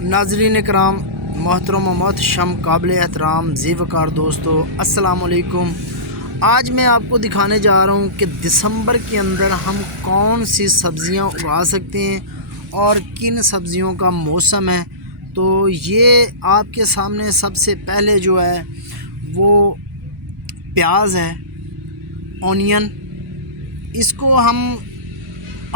नाज़रीन कराम, मोहतरम व मोहतशम, काबिल एहतराम ज़ीवकार दोस्तों, अस्सलाम वालेकुम। आज मैं आपको दिखाने जा रहा हूँ कि दिसंबर के अंदर हम कौन सी सब्ज़ियाँ उगा सकते हैं और किन सब्ज़ियों का मौसम है। तो ये आपके सामने सबसे पहले जो है वो प्याज है, ऑनियन। इसको हम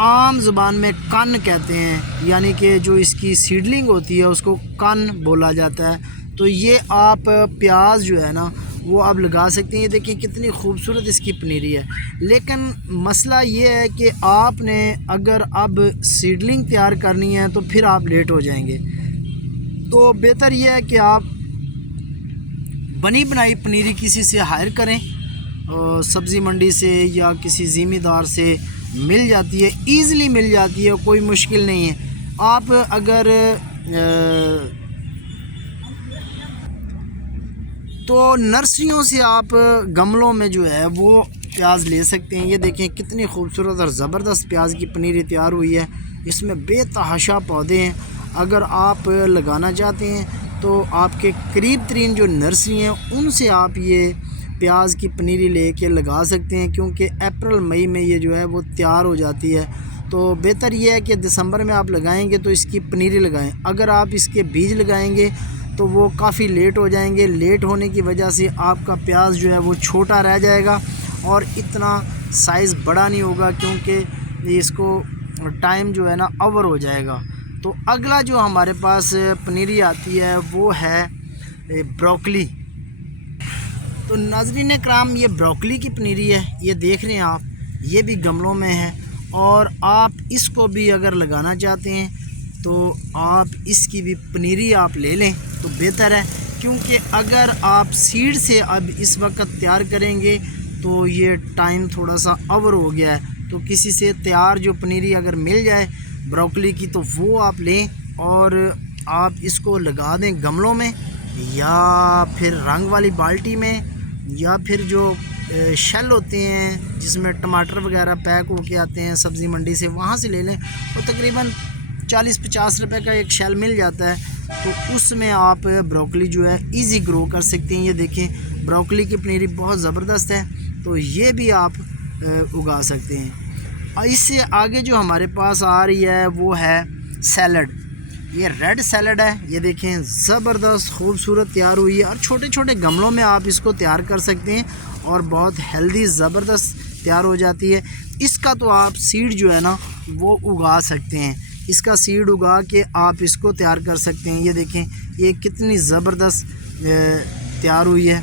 आम ज़ुबान में कन कहते हैं, यानी कि जो इसकी सीडलिंग होती है उसको कन बोला जाता है। तो ये आप प्याज जो है ना वो आप लगा सकते हैं। ये देखिए कितनी खूबसूरत इसकी पनीरी है। लेकिन मसला ये है कि आपने अगर अब सीडलिंग तैयार करनी है तो फिर आप लेट हो जाएंगे। तो बेहतर ये है कि आप बनी बनाई पनीरी किसी से हायर करें, सब्ज़ी मंडी से या किसी ज़मींदार से मिल जाती है, ईज़िली मिल जाती है, कोई मुश्किल नहीं है। आप अगर तो नर्सरियों से आप गमलों में जो है वो प्याज ले सकते हैं। ये देखें कितनी खूबसूरत और ज़बरदस्त प्याज की पनीरी तैयार हुई है। इसमें बेतहाशा पौधे हैं। अगर आप लगाना चाहते हैं तो आपके करीब तरीन जो नर्सरी हैं उनसे आप ये प्याज की पनीरी लेके लगा सकते हैं, क्योंकि अप्रैल मई में ये जो है वो तैयार हो जाती है। तो बेहतर ये है कि दिसंबर में आप लगाएंगे तो इसकी पनीरी लगाएं। अगर आप इसके बीज लगाएंगे तो वो काफ़ी लेट हो जाएंगे। लेट होने की वजह से आपका प्याज जो है वो छोटा रह जाएगा और इतना साइज़ बड़ा नहीं होगा, क्योंकि इसको टाइम जो है ना ओवर हो जाएगा। तो अगला जो हमारे पास पनीरी आती है वो है ब्रोकली। तो नाज़रीन कराम, ये ब्रोकली की पनीरी है। ये देख रहे हैं आप, ये भी गमलों में है। और आप इसको भी अगर लगाना चाहते हैं तो आप इसकी भी पनीरी आप ले लें तो बेहतर है, क्योंकि अगर आप सीड से अब इस वक्त तैयार करेंगे तो ये टाइम थोड़ा सा ओवर हो गया है। तो किसी से तैयार जो पनीरी अगर मिल जाए ब्रोकली की तो वो आप लें और आप इसको लगा दें गमलों में, या फिर रंग वाली बाल्टी में, या फिर जो शेल होते हैं जिसमें टमाटर वगैरह पैक होके आते हैं सब्ज़ी मंडी से, वहाँ से ले लें। और तकरीबन 40-50 रुपए का एक शेल मिल जाता है। तो उसमें आप ब्रोकली जो है इजी ग्रो कर सकते हैं। ये देखें ब्रोकली की पनीरी बहुत ज़बरदस्त है, तो ये भी आप उगा सकते हैं। और इससे आगे जो हमारे पास आ रही है वो है सैलड। ये रेड सैलड है। ये देखें ज़बरदस्त खूबसूरत तैयार हुई है और छोटे छोटे गमलों में आप इसको तैयार कर सकते हैं और बहुत हेल्दी ज़बरदस्त तैयार हो जाती है। इसका तो आप सीड जो है ना वो उगा सकते हैं। इसका सीड उगा के आप इसको तैयार कर सकते हैं। ये देखें ये कितनी ज़बरदस्त तैयार हुई है।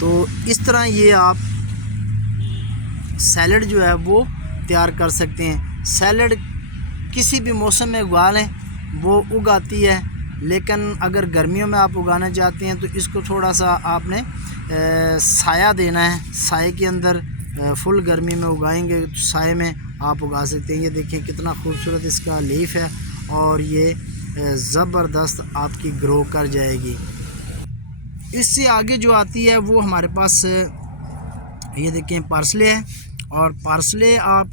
तो इस तरह ये आप सैलड जो है वो तैयार कर सकते हैं। सैलड किसी भी मौसम में उगा लें, वो उगाती है। लेकिन अगर गर्मियों में आप उगाना चाहते हैं तो इसको थोड़ा सा आपने साया देना है। साए के अंदर फुल गर्मी में उगाएंगे तो साए में आप उगा सकते हैं। ये देखें कितना खूबसूरत इसका लीफ है और ये ज़बरदस्त आपकी ग्रो कर जाएगी। इससे आगे जो आती है वो हमारे पास ये देखें पार्सले है, और पार्सले आप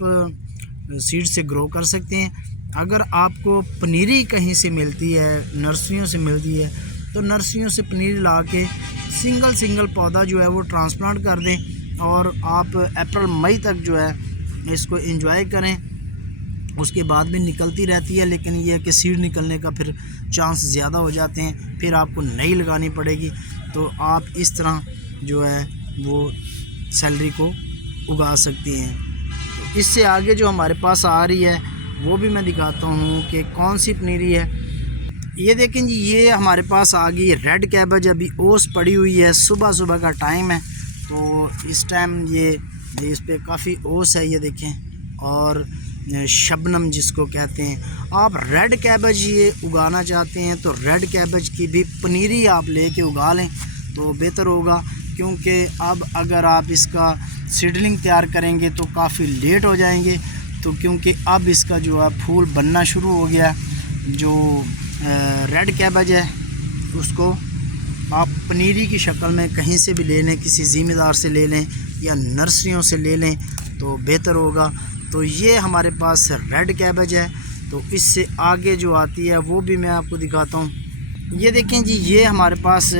सीड से ग्रो कर सकते हैं। अगर आपको पनीरी कहीं से मिलती है, नर्सरियों से मिलती है, तो नर्सरियों से पनीरी ला के सिंगल पौधा जो है वो ट्रांसप्लांट कर दें और आप अप्रैल मई तक जो है इसको एंजॉय करें। उसके बाद भी निकलती रहती है, लेकिन यह है कि सीड निकलने का फिर चांस ज़्यादा हो जाते हैं, फिर आपको नई लगानी पड़ेगी। तो आप इस तरह जो है वो सैलरी को उगा सकते हैं। तो इससे आगे जो हमारे पास आ रही है वो भी मैं दिखाता हूँ कि कौन सी पनीरी है। ये देखें जी, ये हमारे पास आ गई रेड कैबेज। अभी ओस पड़ी हुई है, सुबह का टाइम है, तो इस टाइम ये इस पर काफ़ी ओस है। ये देखें, और शबनम जिसको कहते हैं। आप रेड कैबेज ये उगाना चाहते हैं तो रेड कैबेज की भी पनीरी आप लेके उगा लें तो बेहतर होगा, क्योंकि अब अगर आप इसका सीडलिंग तैयार करेंगे तो काफ़ी लेट हो जाएंगे। तो क्योंकि अब इसका जो है फूल बनना शुरू हो गया। जो रेड कैबेज है उसको आप पनीरी की शक्ल में कहीं से भी ले लें, किसी ज़मींदार से ले लें या नर्सरियों से ले लें तो बेहतर होगा। तो ये हमारे पास रेड कैबेज है। तो तो इससे आगे जो आती है वो भी मैं आपको दिखाता हूँ। ये देखें जी, ये हमारे पास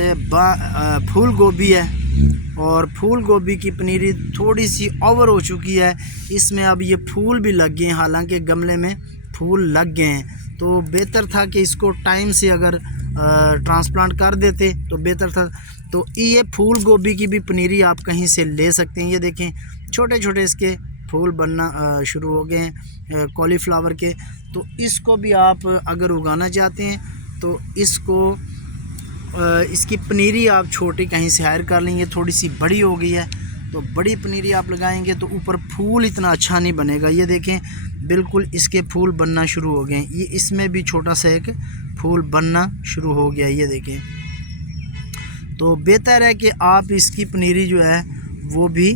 फूल गोभी है और फूल गोभी की पनीरी थोड़ी सी ओवर हो चुकी है। इसमें अब ये फूल भी लग गए हैं, हालांकि गमले में फूल लग गए हैं, तो बेहतर था कि इसको टाइम से अगर ट्रांसप्लांट कर देते तो बेहतर था। तो ये फूल गोभी की भी पनीरी आप कहीं से ले सकते हैं। ये देखें छोटे छोटे इसके फूल बनना शुरू हो गए हैं कॉलीफ्लावर के। तो इसको भी आप अगर उगाना चाहते हैं तो इसको इसकी पनीरी आप छोटी कहीं से हायर कर लेंगे। थोड़ी सी बड़ी हो गई है तो बड़ी पनीरी आप लगाएंगे तो ऊपर फूल इतना अच्छा नहीं बनेगा। ये देखें बिल्कुल इसके फूल बनना शुरू हो गए। ये इसमें भी छोटा सा एक फूल बनना शुरू हो गया, ये देखें। तो बेहतर है कि आप इसकी पनीरी जो है वो भी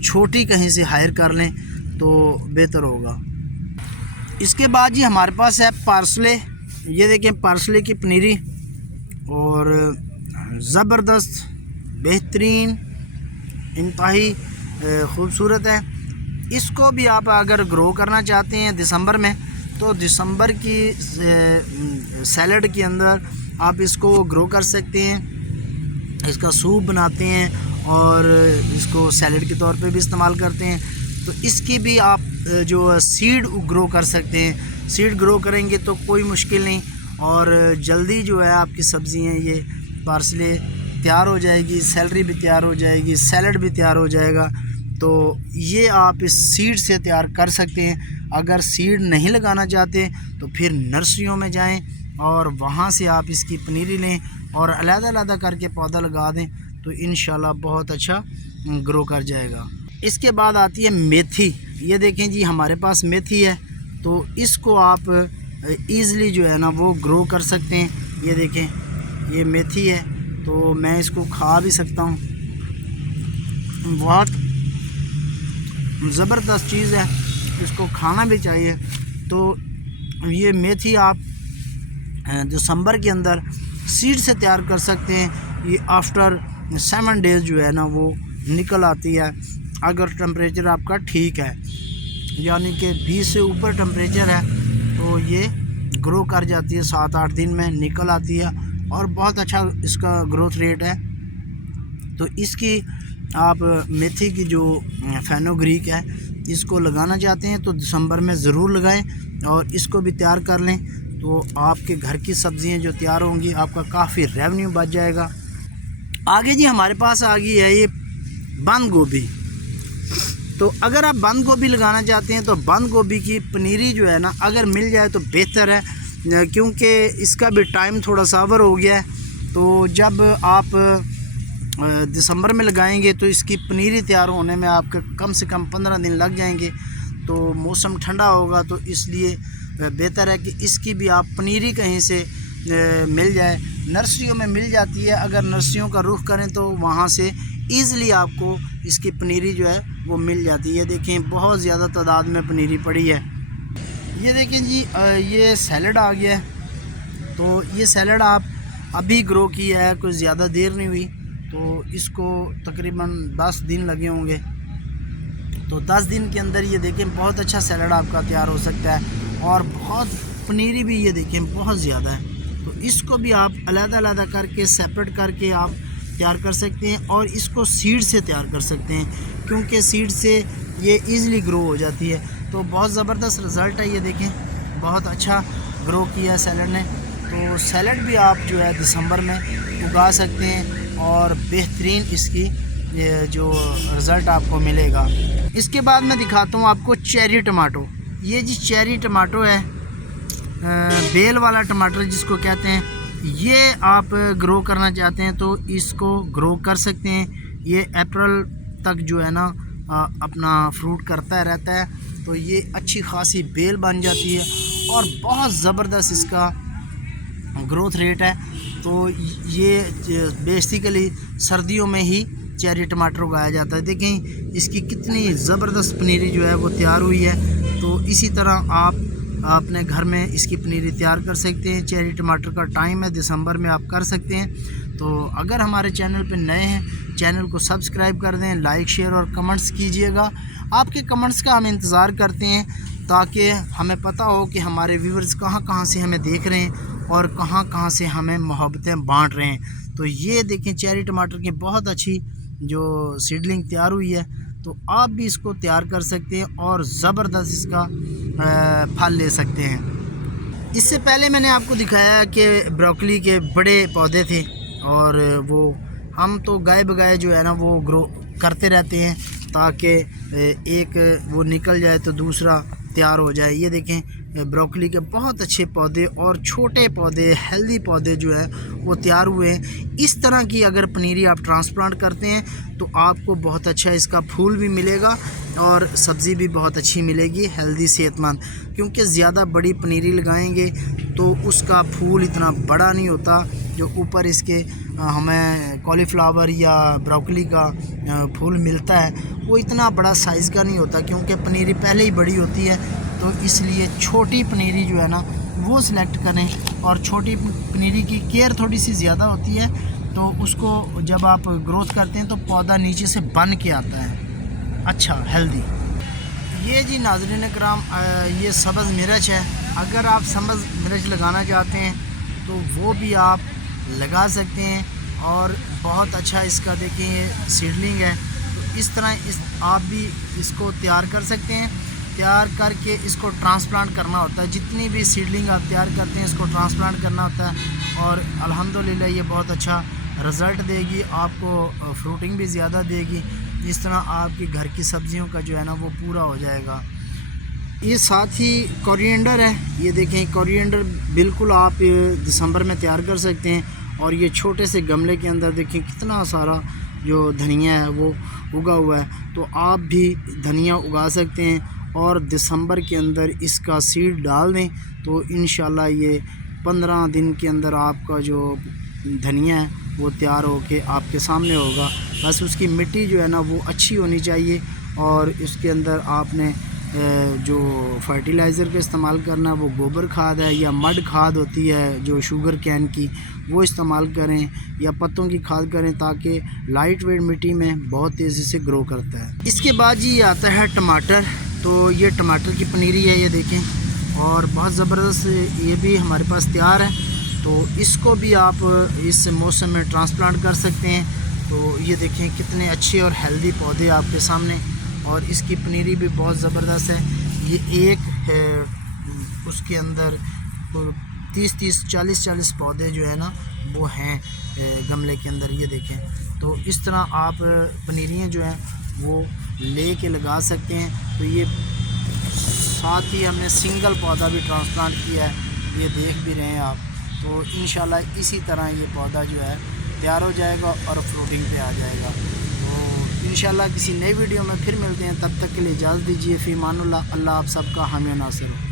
छोटी कहीं से हायर कर लें तो बेहतर होगा। इसके बाद जी हमारे पास है पार्सले। ये देखें पार्सले की पनीरी, और ज़बरदस्त बेहतरीन इंतहाई ख़ूबसूरत है। इसको भी आप अगर ग्रो करना चाहते हैं दिसंबर में, तो दिसंबर की सैलड के अंदर आप इसको ग्रो कर सकते हैं। इसका सूप बनाते हैं और इसको सैलड के तौर पे भी इस्तेमाल करते हैं। तो इसकी भी आप जो सीड ग्रो कर सकते हैं। सीड ग्रो करेंगे तो कोई मुश्किल नहीं, और जल्दी जो है आपकी सब्ज़ियाँ ये पार्सले तैयार हो जाएगी, सैलरी भी तैयार हो जाएगी, सैलड भी तैयार हो जाएगा। तो ये आप इस सीड से तैयार कर सकते हैं। अगर सीड नहीं लगाना चाहते तो फिर नर्सरियों में जाएं और वहाँ से आप इसकी पनीरी लें और अलग-अलग करके पौधा लगा दें, तो इंशाल्लाह बहुत अच्छा ग्रो कर जाएगा। इसके बाद आती है मेथी। ये देखें जी हमारे पास मेथी है, तो इसको आप ईज़िली जो है ना वो ग्रो कर सकते हैं। ये देखें ये मेथी है, तो मैं इसको खा भी सकता हूँ। बहुत ज़बरदस्त चीज़ है, इसको खाना भी चाहिए। तो ये मेथी आप दिसंबर के अंदर सीड से तैयार कर सकते हैं। ये आफ्टर 7 डेज़ जो है ना वो निकल आती है, अगर टेम्परेचर आपका ठीक है, यानी कि 20 से ऊपर टेम्परेचर है तो ये ग्रो कर जाती है। 7-8 दिन में निकल आती है और बहुत अच्छा इसका ग्रोथ रेट है। तो इसकी आप मेथी की जो फेनोग्रीक है इसको लगाना चाहते हैं तो दिसंबर में ज़रूर लगाएं और इसको भी तैयार कर लें, तो आपके घर की सब्ज़ियां जो तैयार होंगी, आपका काफ़ी रेवेन्यू बच जाएगा। आगे जी हमारे पास आ गई है ये बंद गोभी। तो अगर आप बंद गोभी लगाना चाहते हैं तो बंद गोभी की पनीरी जो है ना अगर मिल जाए तो बेहतर है, क्योंकि इसका भी टाइम थोड़ा सा ओवर हो गया है। तो जब आप दिसंबर में लगाएंगे तो इसकी पनीरी तैयार होने में आपके कम से कम 15 दिन लग जाएंगे। तो मौसम ठंडा होगा, तो इसलिए बेहतर है कि इसकी भी आप पनीरी कहीं से मिल जाए। नर्सरियों में मिल जाती है, अगर नर्सरियों का रुख करें तो वहाँ से ईज़िली आपको इसकी पनीरी जो है वो मिल जाती है। देखें बहुत ज़्यादा तादाद में पनीरी पड़ी है। ये देखें जी ये सैलड आ गया है। तो ये सैलड आप अभी ग्रो किया है, कोई ज़्यादा देर नहीं हुई, तो इसको तकरीबन 10 दिन लगे होंगे। तो 10 दिन के अंदर ये देखें बहुत अच्छा सैलड आपका तैयार हो सकता है, और बहुत पनीरी भी ये देखें बहुत ज़्यादा है। तो इसको भी आप अलग-अलग करके सेपरेट करके आप तैयार कर सकते हैं, और इसको सीड से तैयार कर सकते हैं, क्योंकि सीड से ये ईज़िली ग्रो हो जाती है। तो बहुत ज़बरदस्त रिज़ल्ट है। ये देखें बहुत अच्छा ग्रो किया सैलड ने। तो सैलड भी आप जो है दिसंबर में उगा सकते हैं और बेहतरीन इसकी जो रिज़ल्ट आपको मिलेगा। इसके बाद मैं दिखाता हूँ आपको चेरी टमाटो। ये जी चेरी टमाटो है, बेल वाला टमाटर जिसको कहते हैं। ये आप ग्रो करना चाहते हैं तो इसको ग्रो कर सकते हैं। ये अप्रैल तक जो है ना अपना फ्रूट करता रहता है, तो ये अच्छी खासी बेल बन जाती है और बहुत ज़बरदस्त इसका ग्रोथ रेट है। तो ये बेसिकली सर्दियों में ही चेरी टमाटर उगाया जाता है। देखें इसकी कितनी ज़बरदस्त पनीरी जो है वो तैयार हुई है। तो इसी तरह आप अपने घर में इसकी पनीरी तैयार कर सकते हैं। चेरी टमाटर का टाइम है, दिसंबर में आप कर सकते हैं। तो अगर हमारे चैनल पे नए हैं, चैनल को सब्सक्राइब कर दें, लाइक शेयर और कमेंट्स कीजिएगा। आपके कमेंट्स का हम इंतज़ार करते हैं ताकि हमें पता हो कि हमारे व्यूवर्स कहाँ कहाँ से हमें देख रहे हैं और कहाँ कहाँ से हमें मोहब्बतें बांट रहे हैं। तो ये देखें चेरी टमाटर की बहुत अच्छी जो सीडलिंग तैयार हुई है, तो आप भी इसको तैयार कर सकते हैं और ज़बरदस्त इसका फल ले सकते हैं। इससे पहले मैंने आपको दिखाया कि ब्रोकली के बड़े पौधे थे और वो हम तो गाय बगाए जो है ना वो ग्रो करते रहते हैं ताकि एक वो निकल जाए तो दूसरा तैयार हो जाए। ये देखें ब्रोकली के बहुत अच्छे पौधे और छोटे पौधे हेल्दी पौधे जो है वो तैयार हुए हैं। इस तरह की अगर पनीरी आप ट्रांसप्लांट करते हैं तो आपको बहुत अच्छा इसका फूल भी मिलेगा और सब्ज़ी भी बहुत अच्छी मिलेगी, हेल्दी सेहतमंद। क्योंकि ज़्यादा बड़ी पनीरी लगाएंगे तो उसका फूल इतना बड़ा नहीं होता जो ऊपर इसके हमें कॉलीफ्लावर या ब्रोकली का फूल मिलता है, वो इतना बड़ा साइज़ का नहीं होता क्योंकि पनीरी पहले ही बड़ी होती है। तो इसलिए छोटी पनीरी जो है ना वो सिलेक्ट करें और छोटी पनीरी की केयर थोड़ी सी ज़्यादा होती है, तो उसको जब आप ग्रोथ करते हैं तो पौधा नीचे से बन के आता है अच्छा हेल्दी। ये जी नाज़रीन कराम ये सब्ज़ मिर्च है। अगर आप सब्ज़ मिर्च लगाना चाहते हैं तो वो भी आप लगा सकते हैं और बहुत अच्छा इसका देखिए ये सीडलिंग है। तो इस तरह आप भी इसको तैयार कर सकते हैं। तैयार करके इसको ट्रांसप्लांट करना होता है। जितनी भी सीडलिंग आप तैयार करते हैं इसको ट्रांसप्लांट करना होता है और अल्हम्दुलिल्लाह ये बहुत अच्छा रिज़ल्ट देगी, आपको फ्रूटिंग भी ज़्यादा देगी। इस तरह आपकी घर की सब्ज़ियों का जो है ना वो पूरा हो जाएगा। ये साथ ही कोरिएंडर है। ये देखें कोरिएंडर बिल्कुल आप दिसंबर में तैयार कर सकते हैं और ये छोटे से गमले के अंदर देखें कितना सारा जो धनिया है वो उगा हुआ है। तो आप भी धनिया उगा सकते हैं और दिसंबर के अंदर इसका सीड डाल दें तो इंशाल्लाह ये 15 दिन के अंदर आपका जो धनिया है वो तैयार होके आपके सामने होगा। बस उसकी मिट्टी जो है ना वो अच्छी होनी चाहिए और इसके अंदर आपने जो फर्टिलाइज़र का इस्तेमाल करना वो गोबर खाद है या मड खाद होती है जो शुगर कैन की, वो इस्तेमाल करें या पत्तों की खाद करें ताकि लाइट वेट मिट्टी में बहुत तेज़ी से ग्रो करता है। इसके बाद जी ये आता है टमाटर। तो ये टमाटर की पनीरी है, ये देखें और बहुत ज़बरदस्त ये भी हमारे पास तैयार है। तो इसको भी आप इस मौसम में ट्रांसप्लांट कर सकते हैं। तो ये देखें कितने अच्छे और हेल्दी पौधे आपके सामने और इसकी पनीरी भी बहुत ज़बरदस्त है। ये एक है उसके अंदर 30-30 40-40 पौधे जो है ना वो हैं गमले के अंदर। ये देखें तो इस तरह आप पनीरियाँ जो हैं वो ले के लगा सकते हैं। तो ये साथ ही हमने सिंगल पौधा भी ट्रांसप्लांट किया है, ये देख भी रहे हैं आप। तो इंशाल्लाह इसी तरह ये पौधा जो है तैयार हो जाएगा और फ्रूटिंग पे आ जाएगा। तो इंशाल्लाह किसी नई वीडियो में फिर मिलते हैं, तब तक के लिए इजाज़त दीजिए। फ़ी मानुल्लाह। अल्लाह आप सबका हामी नासिर हो।